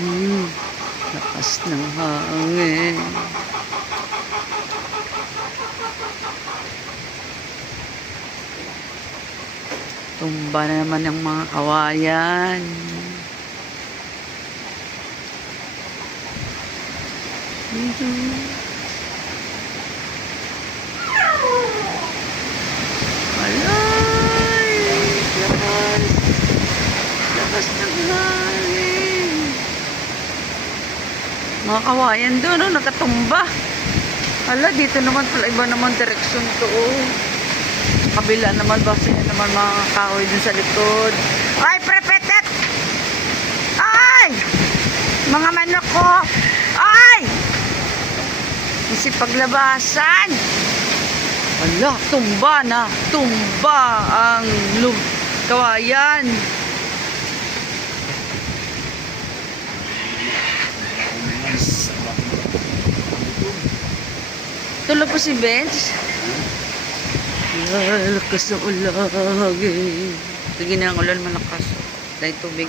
Hmm, lakas ng hangin. Tumba na naman ng mga kawayan. Alay! Lakas! Lakas ng hangin! Mga kawayan doon, oh, nakatumba. Hala, dito naman pala, iba naman direksyon to. Oh. Kabila naman, basta yan naman mga kahoy dun sa likod. Ay, prepetet! Ay! Mga manok ko! Ay! Isip paglabasan! Ala, tumba na! Tumba ang lum kawayan! Tulog po si Benz? Ay, lakas ng ulan. Tignan ang ulan malakas. Dahil tubig.